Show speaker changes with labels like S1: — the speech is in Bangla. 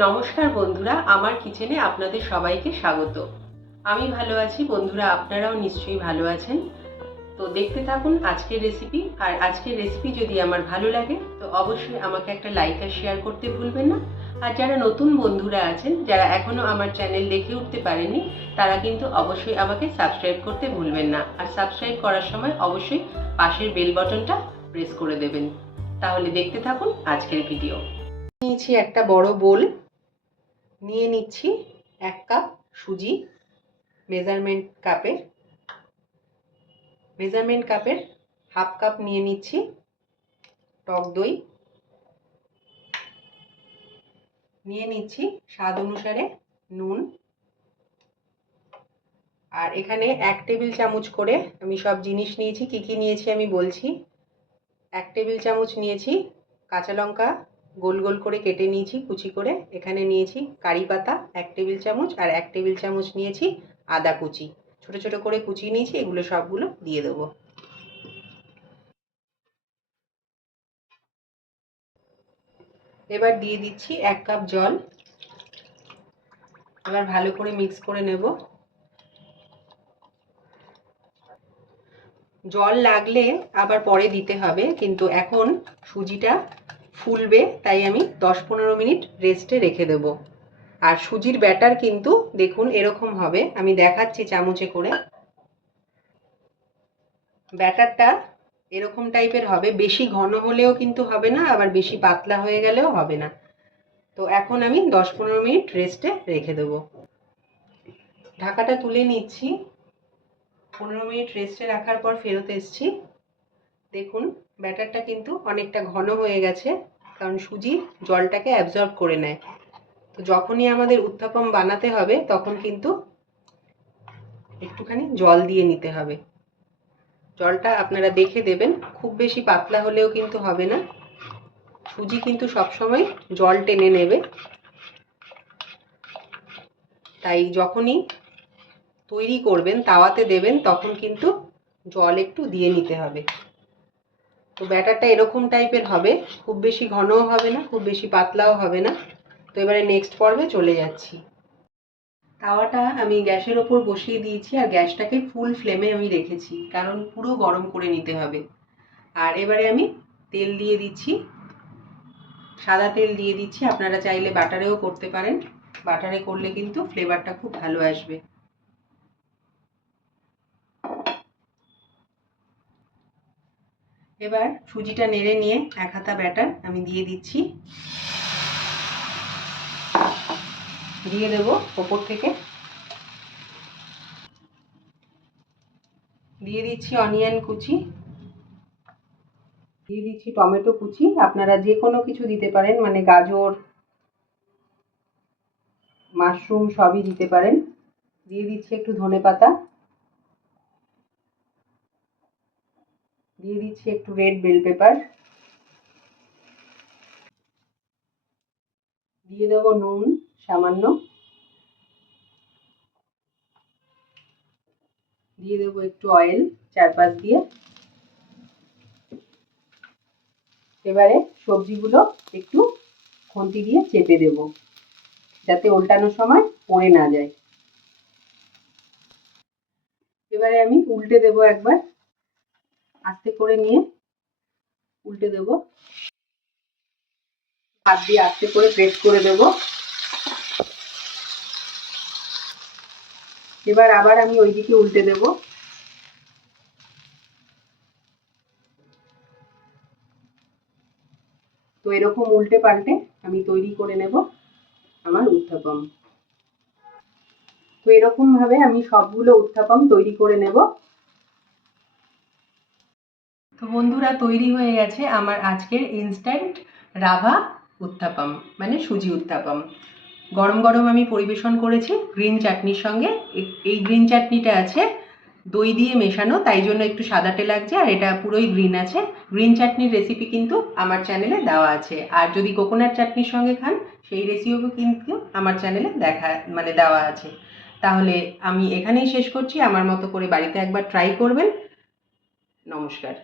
S1: নমস্কার বন্ধুরা, আমার কিচেনে আপনাদের সবাইকে স্বাগত। আমি ভালো আছি, বন্ধুরা আপনারাও নিশ্চয়ই ভালো আছেন। তো দেখতে থাকুন আজকের রেসিপি আর আজকের রেসিপি যদি আমার ভালো লাগে, তো অবশ্যই আমাকে একটা লাইক আর শেয়ার করতে ভুলবেন না। আর যারা নতুন বন্ধুরা আছেন, যারা এখনও আমার চ্যানেল দেখে উঠতে পারেননি, তারা কিন্তু অবশ্যই আমাকে সাবস্ক্রাইব করতে ভুলবেন না। আর সাবস্ক্রাইব করার সময় অবশ্যই পাশের বেল বাটনটা প্রেস করে দেবেন। তাহলে দেখতে থাকুন আজকের ভিডিও নিয়েছি একটা বড় বোল নিয়ে নিচ্ছি এক কাপ সুজি মেজারমেন্ট কাপের। মেজারমেন্ট কাপের হাফ কাপ নিয়ে নিচ্ছি টক দই। নিয়ে নিচ্ছি স্বাদ অনুসারে নুন। আর এখানে এক টেবিল চামচ করে আমি সব জিনিস নিয়েছি, কি কি নিয়েছি আমি বলছি। এক টেবিল চামচ নিয়েছি কাঁচা লঙ্কা গোল গোল করে কেটে নিয়েছি, কুচি করে। এখানে নিয়েছি কারি পাতা, এক টেবিল চামচ, আর এক টেবিল চামচ নিয়েছি আদা কুচি। ছোট ছোট করে কুচিয়ে নিয়েছি, এগুলো সবগুলো দিয়ে দেবো। এবার দিয়ে দিচ্ছি এক কাপ জল। এবার ভালো করে মিক্স করে নেব। জল লাগলে আবার পরে দিতে হবে, কিন্তু এখন সুজিটা ফুলবে, তাই আমি দশ পনেরো মিনিট রেস্টে রেখে দেব। আর সুজির ব্যাটার কিন্তু দেখুন এরকম হবে, আমি দেখাচ্ছি চামচে করে। ব্যাটারটা এরকম টাইপের হবে, বেশি ঘন হলেও কিন্তু হবে না, আবার বেশি পাতলা হয়ে গেলেও হবে না। তো এখন আমি দশ পনেরো মিনিট রেস্টে রেখে দেবো। ঢাকাটা তুলে নিচ্ছি। পনেরো মিনিট রেস্টে রাখার পর ফেরত এসছি। দেখুন, ব্যাটারটা কিন্তু অনেকটা ঘন হয়ে গেছে, কারণ সুজি জলটাকে অ্যাবজর্ব করে নেয়। তো যখনই আমাদের উত্থাপম বানাতে হবে, তখন কিন্তু একটুখানি জল দিয়ে নিতে হবে। জলটা আপনারা দেখে দেবেন, খুব বেশি পাতলা হলেও কিন্তু হবে না। সুজি কিন্তু সবসময় জল টেনে নেবে। তাই যখনই তৈরি করবেন, তাওয়াতে দেবেন, তখন কিন্তু জল একটু দিয়ে নিতে হবে। তো ব্যাটারটা এরকম টাইপের হবে, খুব বেশি ঘনও হবে না, খুব বেশি পাতলাও হবে না। তো এবারে নেক্সট পর্বে চলে যাচ্ছি। তাওয়াটা আমি গ্যাসের ওপর বসিয়ে দিয়েছি আর গ্যাসটাকে ফুল ফ্লেমে আমি রেখেছি, কারণ পুরো গরম করে নিতে হবে। আর এবারে আমি তেল দিয়ে দিচ্ছি, সাদা তেল দিয়ে দিচ্ছি। আপনারা চাইলে বাটারেও করতে পারেন, বাটারে করলে কিন্তু ফ্লেভারটা খুব ভালো আসবে। এবার সুজিটা নেড়ে নিয়ে এক হাতা ব্যাটার আমি দিয়ে দিচ্ছি। দিয়ে দেব ওপর থেকে। দিয়ে দিচ্ছি অনিয়ন কুচি। দিয়ে দিচ্ছি টমেটো কুচি। আপনারা যে কোনো কিছু দিতে পারেন মানে গাজর, মাশরুম সবই দিতে পারেন। দিয়ে দিচ্ছি একটু ধনে পাতা দিয়ে দিচ্ছি একটু রেড বেল পেপার দিয়ে দেবো নুন, সামান্য। দিয়ে দেবো একটু অয়েল চারপাশ দিয়ে। এবারে সবজিগুলো একটু খুন্তি দিয়ে চেপে দেব, যাতে উল্টানোর সময় পড়ে না যায়। এবারে আমি উল্টে দেব একবার। আস্তে করে নিয়ে উল্টে দেব। হাত দিয়ে আস্তে করে প্রেস করে দেব। এবার আবার আমি ওইদিকে উল্টে দেব। তো এরকম উল্টে পাল্টে আমি তৈরি করে নেব আমার উত্থাপম। তো এরকম ভাবে আমি সবগুলো উত্থাপম তৈরি করে নেব। তো বন্ধুরা, তৈরি হয়ে গেছে আমার আজকের ইনস্ট্যান্ট রাভা উত্তাপাম মানে সুজি উত্তাপাম গরম গরম আমি পরিবেশন করেছি গ্রিন চাটনির সঙ্গে। এই গ্রিন চাটনিটা আছে, দই দিয়ে মেশানো, তাই জন্য একটু সাদাটে লাগছে, আর এটা পুরোই গ্রিন আছে। গ্রিন চাটনির রেসিপি কিন্তু আমার চ্যানেলে দেওয়া আছে। আর যদি কোকোনাট চাটনির সঙ্গে খান, সেই রেসিপিও কিন্তু আমার চ্যানেলে দেখা মানে দেওয়া আছে। তাহলে আমি এখানেই শেষ করছি। আমার মতো করে বাড়িতে একবার ট্রাই করবেন। নমস্কার।